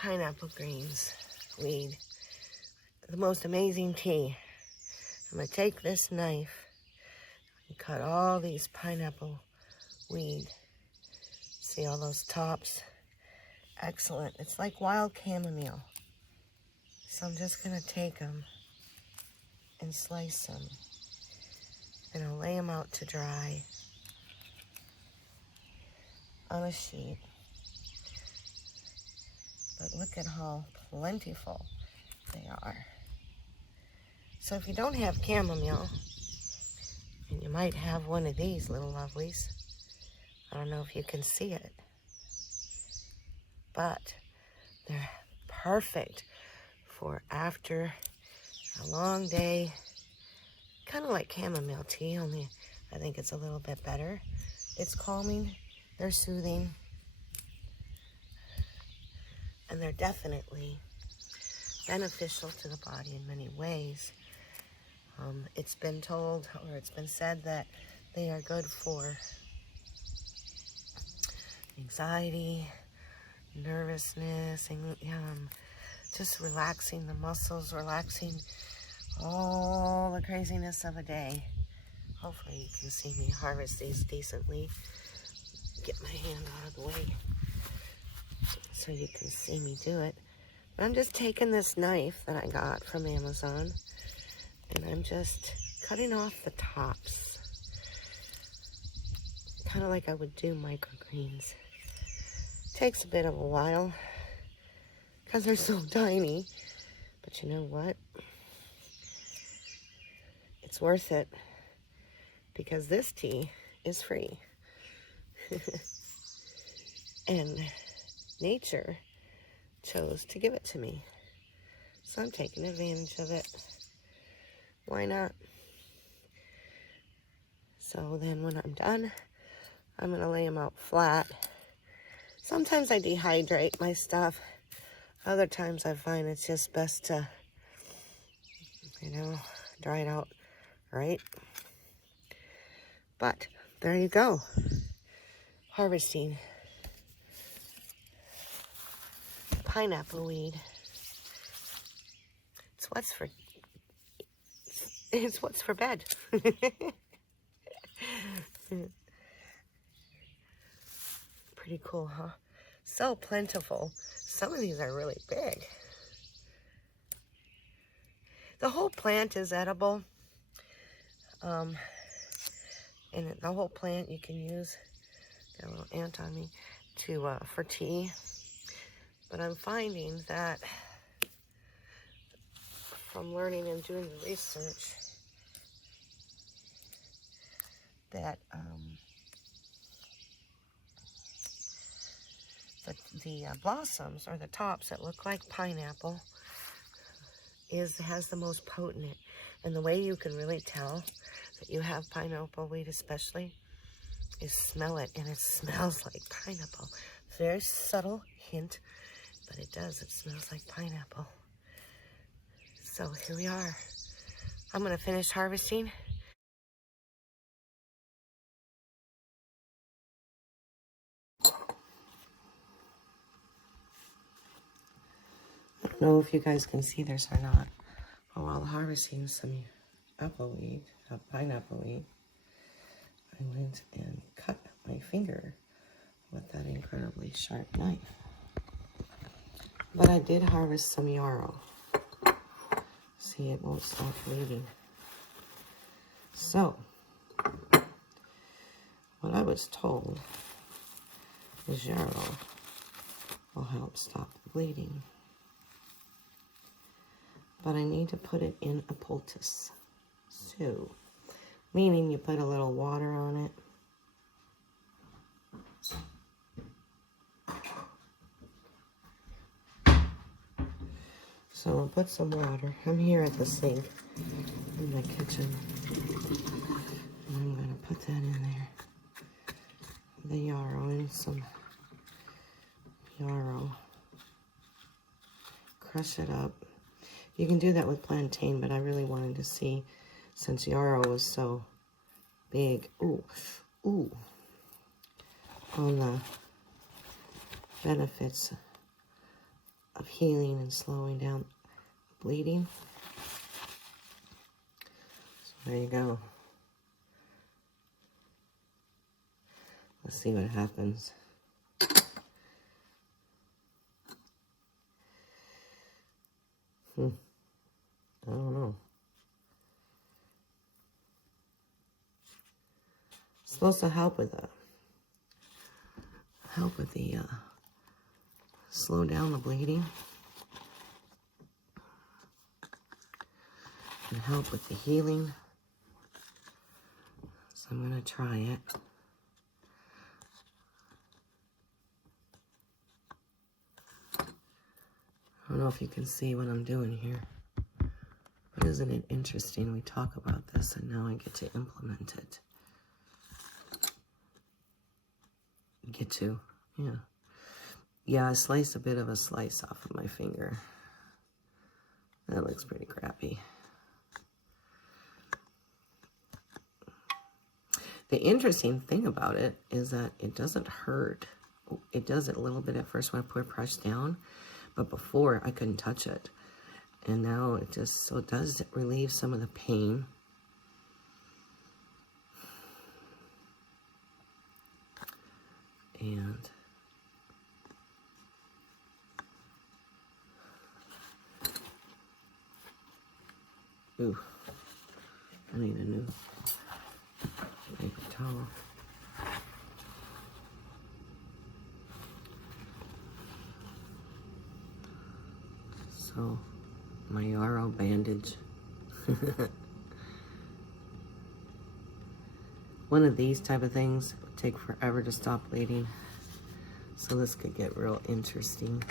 pineapple greens weed. The most amazing tea. I'm going to take this knife and cut all these pineapple weed. See all those tops? Excellent. It's like wild chamomile. So I'm just going to take them and slice them. And I'll lay them out to dry on a sheet. But look at how plentiful they are. So if you don't have chamomile, and you might have one of these little lovelies, I don't know if you can see it, but they're perfect for after a long day, kind of like chamomile tea, only I think it's a little bit better. It's calming, they're soothing, and they're definitely beneficial to the body in many ways. It's been told, or it's been said, that they are good for anxiety, nervousness, and just relaxing the muscles, relaxing all the craziness of a day. Hopefully you can see me harvest these decently. Get my hand out of the way so you can see me do it. But I'm just taking this knife that I got from Amazon, and I'm just cutting off the tops, kind of like I would do microgreens. Takes a bit of a while because they're so tiny, but you know what? It's worth it because this tea is free. And nature chose to give it to me. So I'm taking advantage of it. Why not? So then when I'm done, I'm going to lay them out flat. Sometimes I dehydrate my stuff. Other times I find it's just best to, dry it out, right? But there you go. Harvesting pineapple weed. It's what's for bed. Pretty cool, huh? So plentiful. Some of these are really big. The whole plant is edible. And the whole plant you can use, got a little ant on me, for tea. But I'm finding that from learning and doing the research that the blossoms, or the tops that look like pineapple, has the most potent. And the way you can really tell that you have pineapple weed especially is smell it, and it smells like pineapple. Very subtle hint, but it does. It smells like pineapple. So here we are. I'm going to finish harvesting. I don't know if you guys can see this or not. But while harvesting some pineapple weed, I went and cut my finger with that incredibly sharp knife. But I did harvest some yarrow. See, it won't stop bleeding. So, what I was told is yarrow will help stop the bleeding. But I need to put it in a poultice. So, meaning you put a little water on it. So I'll put some water. I'm here at the sink in the kitchen. And I'm going to put that in there. The yarrow, and some yarrow. Crush it up. You can do that with plantain, but I really wanted to see, since yarrow was so big, on the benefits of healing and slowing down bleeding. So there you go. Let's see what happens. I don't know. It's supposed to help with the slow down the bleeding and help with the healing. So I'm going to try it. I don't know if you can see what I'm doing here, but isn't it interesting? We talk about this and now I get to implement it. Yeah, I sliced a bit of a slice off of my finger. That looks pretty crappy. The interesting thing about it is that it doesn't hurt. It does it a little bit at first when I put press down, but before I couldn't touch it. And now it just, so it does relieve some of the pain. And ooh, I need a new paper towel. So, my Yarrow bandage. One of these type of things would take forever to stop bleeding. So this could get real interesting.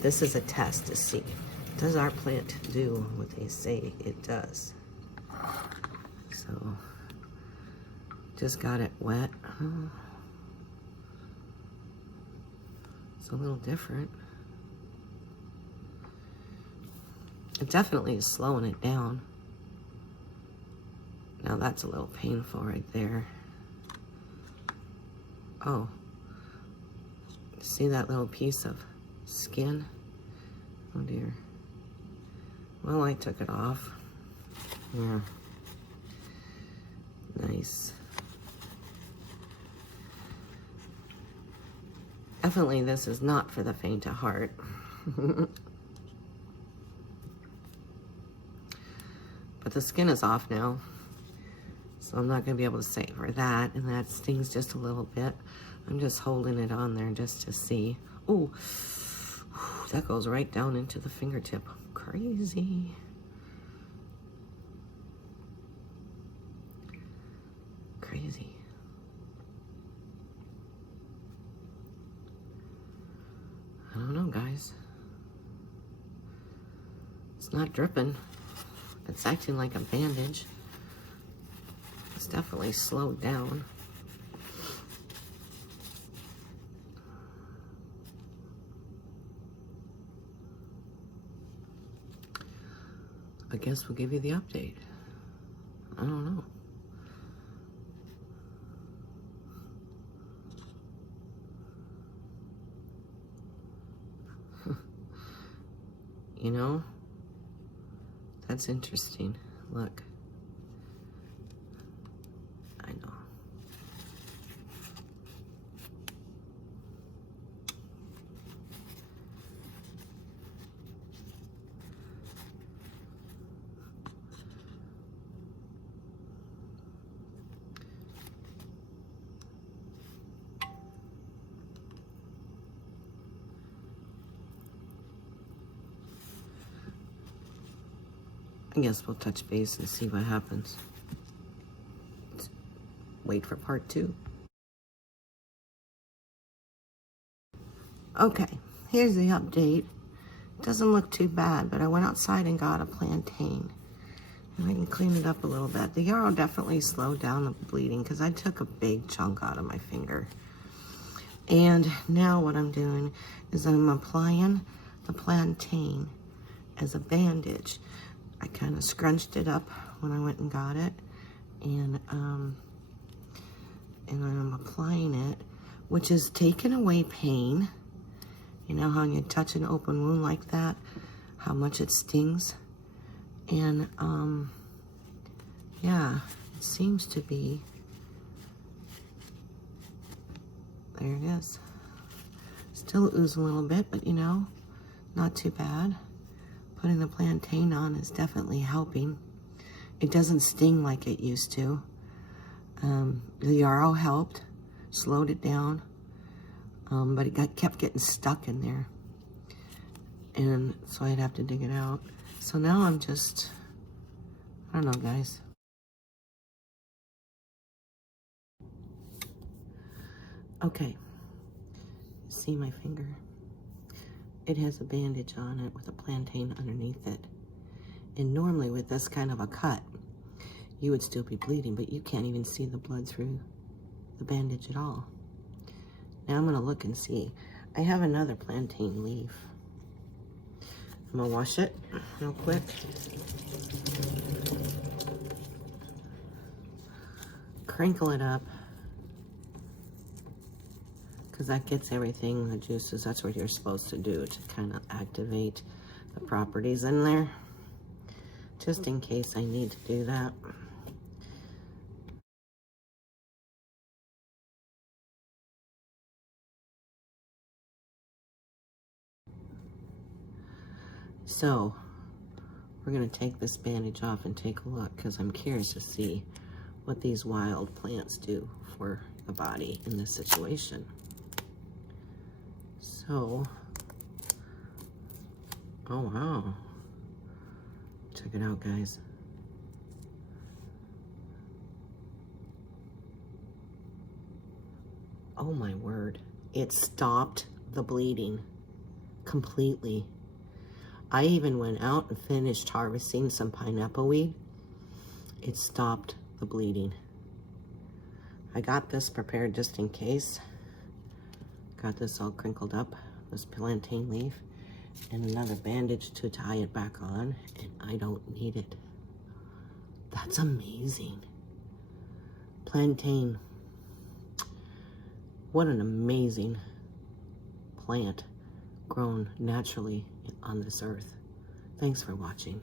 This is a test to see, does our plant do what they say it does? So, just got it wet. It's a little different. It definitely is slowing it down. Now that's a little painful right there. Oh, see that little piece of skin? Oh dear. Well, I took it off. Yeah. Nice. Definitely this is not for the faint of heart. But the skin is off now. So I'm not going to be able to savor that. And that stings just a little bit. I'm just holding it on there just to see. Ooh, that goes right down into the fingertip. Crazy. Crazy. I don't know, guys. It's not dripping. It's acting like a bandage. It's definitely slowed down. I guess we'll give you the update. I don't know. You know, that's interesting. Look. I know. I guess we'll touch base and see what happens. Wait for part 2. Okay, here's the update. Doesn't look too bad, but I went outside and got a plantain. And I can clean it up a little bit. The Yarrow definitely slowed down the bleeding because I took a big chunk out of my finger. And now what I'm doing is I'm applying the plantain as a bandage. I kind of scrunched it up when I went and got it. And I'm applying it, which is taking away pain You know how when you touch an open wound like that, how much it stings? And yeah, it seems to be, there it is. Still oozing a little bit, but you know, not too bad. Putting the plantain on is definitely helping. It doesn't sting like it used to. The yarrow helped, slowed it down, but it kept getting stuck in there. And so I'd have to dig it out. So now I'm just, I don't know, guys. Okay, see my finger? It has a bandage on it with a plantain underneath it. And normally with this kind of a cut, you would still be bleeding, but you can't even see the blood through the bandage at all. Now I'm gonna look and see. I have another plantain leaf. I'm gonna wash it real quick. Crinkle it up, because that gets everything, the juices, that's what you're supposed to do to kind of activate the properties in there. Just in case I need to do that. So, we're gonna take this bandage off and take a look, because I'm curious to see what these wild plants do for the body in this situation. So, oh wow. Check it out, guys. Oh my word. It stopped the bleeding completely. I even went out and finished harvesting some pineapple weed. It stopped the bleeding. I got this prepared just in case. Got this all crinkled up, this plantain leaf, and another bandage to tie it back on, and I don't need it. That's amazing. Plantain. What an amazing plant grown naturally on this earth. Thanks for watching.